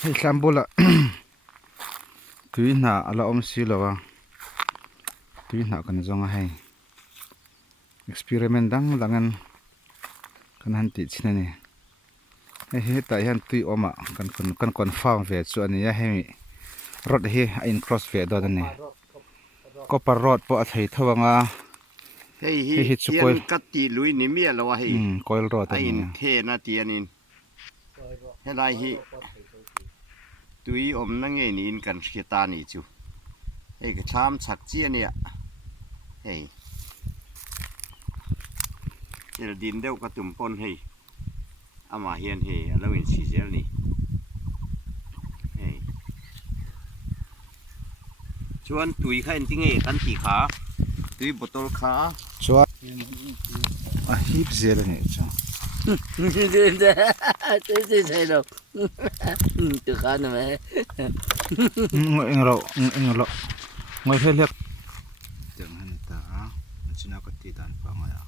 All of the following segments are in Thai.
ให้ซ้ำบุละตุยหนาอะไรอมสิลวะตุยหนากันจงให้ experiment ดังกันกันหันติดชินนี่ให้แต่ยันตุยอมอ่ะกันconfirm เวชส่วนนี้ให้รถให้in cross เวดอนนี่ก็ปรอดพออาศัยทว่างอ่ะเฮ้ยเทียนกัดตีลุยนี่มีอะไรวะเฮ้ยคอยรอดไอ้เทน่าเตียนินให้ไรฮิตุยอมนั่งเงินอินกันเสียตานี่จูเฮ้ยกระชามสักเจียเนี่ยเฮ้ยเจอดินเดียวก็ตุ่มปนเฮ้ยอามาเฮียนเฮ้ยแล้วเห็นสีเจลนี่เฮ้ยชวนตุยใครติ้งเงี้ยกันตีขาตุยบตลขาชวนฮิปเซลนี่จ้ะ这才了，就看到没？เราไม่ใช่เรียกเดี๋ยวให้ตามันจะน่าก็ตีดันฟังอะไรอ่ะ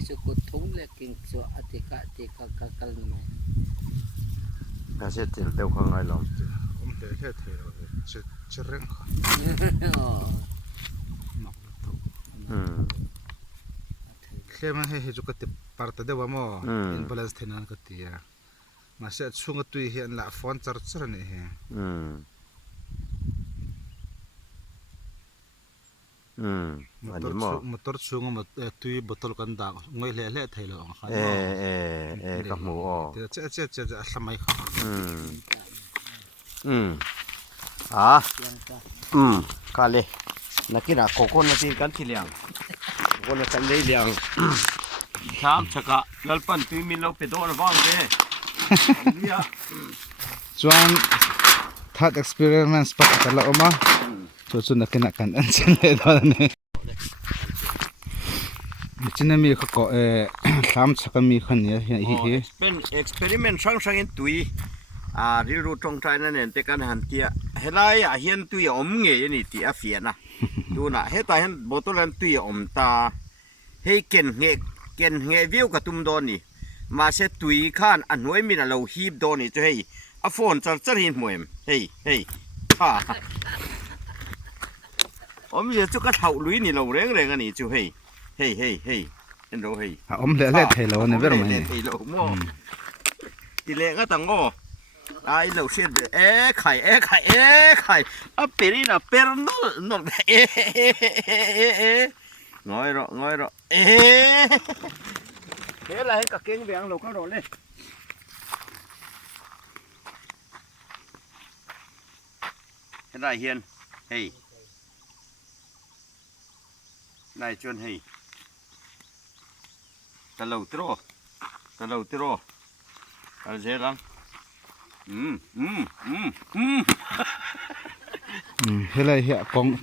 Besok kutong leking so atika kakal me. Kasi til daw ka ngay lang. Te cereng. Kaya man hay juga te parta dewa mo imbalance tenan ka tiya. Masih sungat tu hian la phone charger ni he. Motor sunga tu botol kan da ngoi le thai lo ang khan. Ka mu o. Che samai kha. Kale. Nakina coconut kan tiliang. Coconut kan le liang. Tham chaka lalpan tu min lo pedo na bang de. Chuan third experiments pa kala oma. So nakina kan an chen le do ne. China mi kha ko tham chaka mi khan ya hi experiment sang in tui ri ru tong trai na nen te kan han tia helai a hian tui om nge ni ti a fiana tu na he ta hen botol an tui om ta he ken nge view ka tum do ni ma se tui khan an noi min a lo hip do ni chu hei a phone char hin moem hei ha om ye chu ka thau lui ni lo reng ani chu hei en ro hei om le thai lo ne ver mai thei lo mo ti le nga tang go ai lo xiên khai a perina perno no ngồi rồi thế là hết cả kênh vàng lộc cao độ lên thế này hiền hey này chuyên hey ta lâu tiro ở dưới lắm helai he kong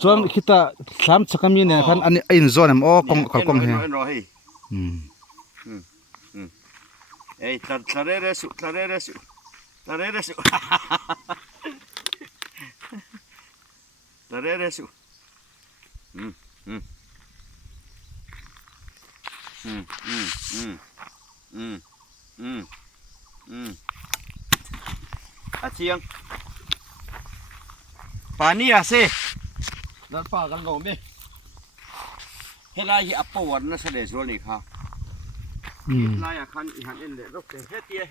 chuan khita thlam chakami ne khan an in zone am o kong kong he ei tarere su Achiang pani ase dal pa kan go me helai hi apawan na sale zo ni kha helai khan I han en le ro ke hetia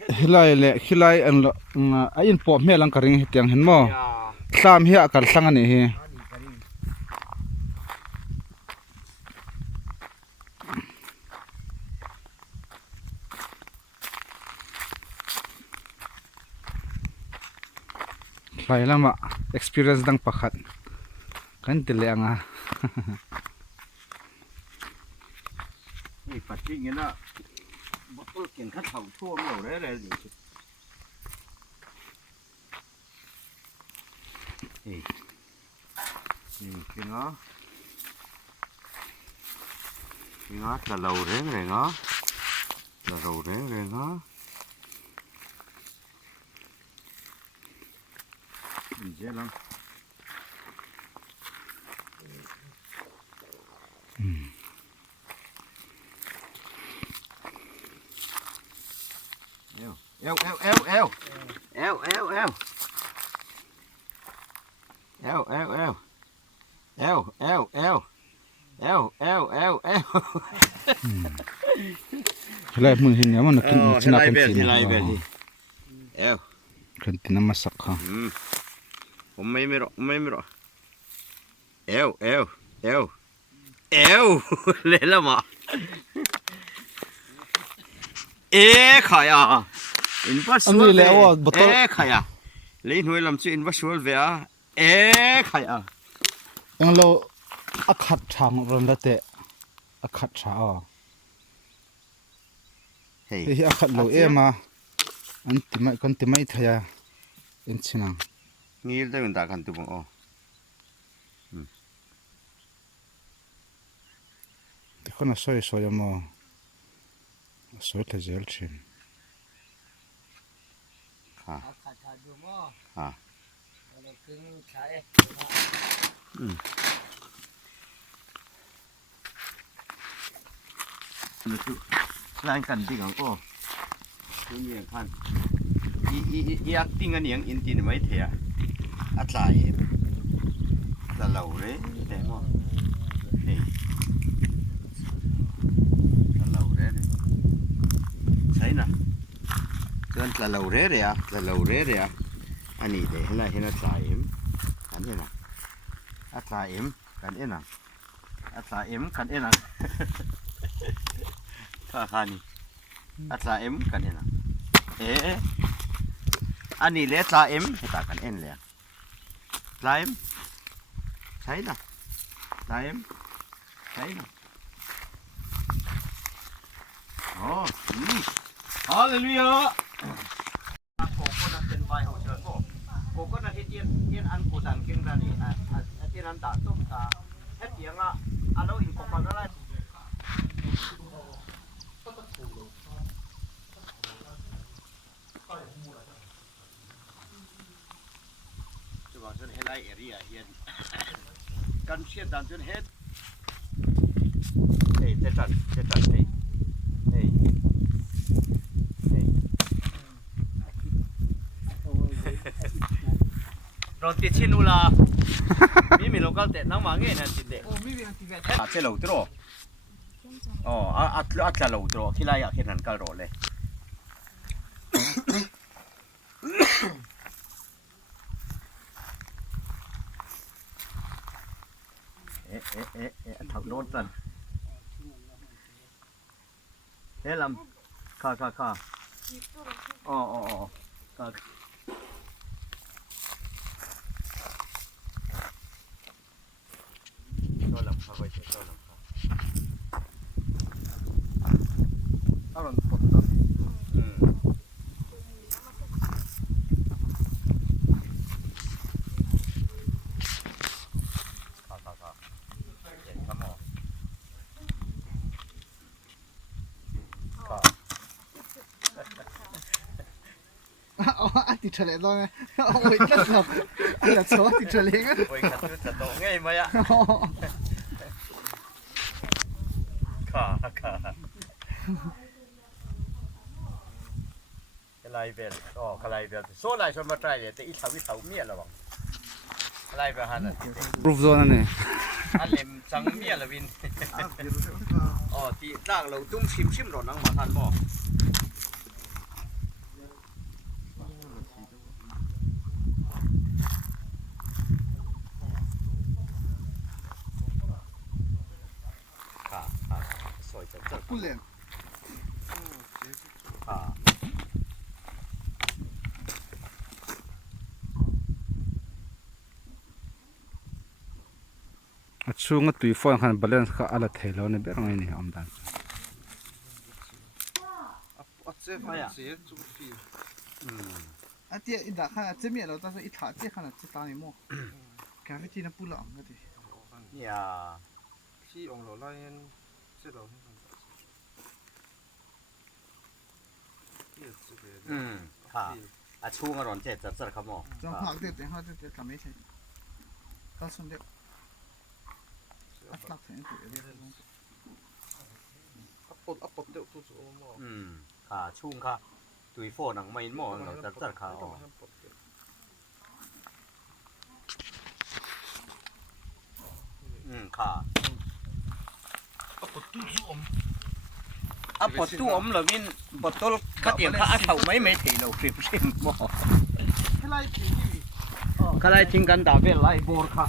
hilai an lo a in po me lang karing hetiang hen mo thlam hi akal thlang ani hi Lai lama experience dang pakhat kan tile anga ni pati ngena botol ken kha thau thuam lo re ni kinga ta lâu reng ngó ta lâu reng ngó เดี๋ยวลองเอวHelai mun hin ya man kin china kan tin. Helai berเอว Kan tin na masak ha. ผมไม่รอเอวเลยละมาขายอินวัสดุขายเลยหน่วยลำชื่ออินวัสดุเวียขาย Ang lo akhat thang ron la te akhat tha a. เฮ้ย Hi akhat lo ema an timai kan timai thaya in chinang. งี้ได้เป็นตากันตัวอ๋อ Ti khona soi mo. Soi ta zel chin. ค่ะ ขาดดูมั้ง ค่ะ เราครึ่งใช้ นึกร้านกันที่ของก็ตัวเมียพันอักติ้งอันยังอินตินไม่เทียอัตลายละเหล่าเลยแต่หม้อเฮ้ยละเหล่าเลยใช่นะเกินละเหล่าเลยอ่ะละเหล่าเลยอ่ะอันนี้เดี๋ยวเห็นอัตลายกันเองนะอัตลายกันเองนะอัตลายกันเองนะ ข้านี่อัตรากันเองนะอันนี้เลตราให้ตากันเองเลยตราใช่นะตราใช่นะโอ้ฮาเลลูยาโกโก้นัทเป็นใบของเชิญโกโก้นัทที่เย็นอันกูดันเก่งด้านนี้ที่นั่นตาตุ้มตาเฮ็ดยังเราอินโกโก้อะไร ว่าจนเฮ็ดไรเอรียเฮียนกันเชียดดันจนเฮ็ดเฮ้ยเจ็ดจันเฮ้ยรถติดชินูลามีโลกาลเตะน้ำมันเงี้ยนั่นติดเด็กเจ้าเหล่าตรออ๋ออัดเหล่าตรอที่ไรอยากเห็นนั่นก็รอเลย ถักโน้ตกันเฮ้ยลำค่ะอ๋อค่ะชอบลำค่ะไปชอบลำค่ะอร่อยปดเลยติดทะเลต้องไงโอ้ยตั้งแบบอยากโชว์ติดทะเลงั้น โอ้ยขัดจุดจะโตง่ายไหมอ่ะค่ะอะไรเป็นอ๋ออะไรเป็นโซ่ลายชนมาใจเนี่ยแต่อีสาวิสาเมียระวังอะไรเป็นฮันอ่ะ รูปโซนนี่ อันเล็มจังเมียละวินอ๋อที่ร่างเราตุ้มชิมหลอนังมาทันบ่สวยจัง กูเล่น ช่วงตุยฟอนขันบาลานซ์ก็อะไรเทโลนี่เบรองไงนี่อมดัน 啊，这一打看正面了，但是一塔这看了这打你么？咖啡机那不冷个的。 เนี่ย ที่องค์เราไล่เสร็จแล้วที่สุดเลย ค่ะ啊，出个软件这看么？这跑对对，好对干没钱，到时候的，啊，那肯定对的。阿伯掉肚子么？卡冲卡，对付能没么，เรา这卡哦。卡。阿伯肚子om。啊，不ตู้อมเลยมินบดตัวข้าเตียงข้าอาเท่าไม่เทเราคลิปเสียงบ่ 还来听你。ข้าได้ทิ้งกันดาเวลไล่โบร์ค่ะ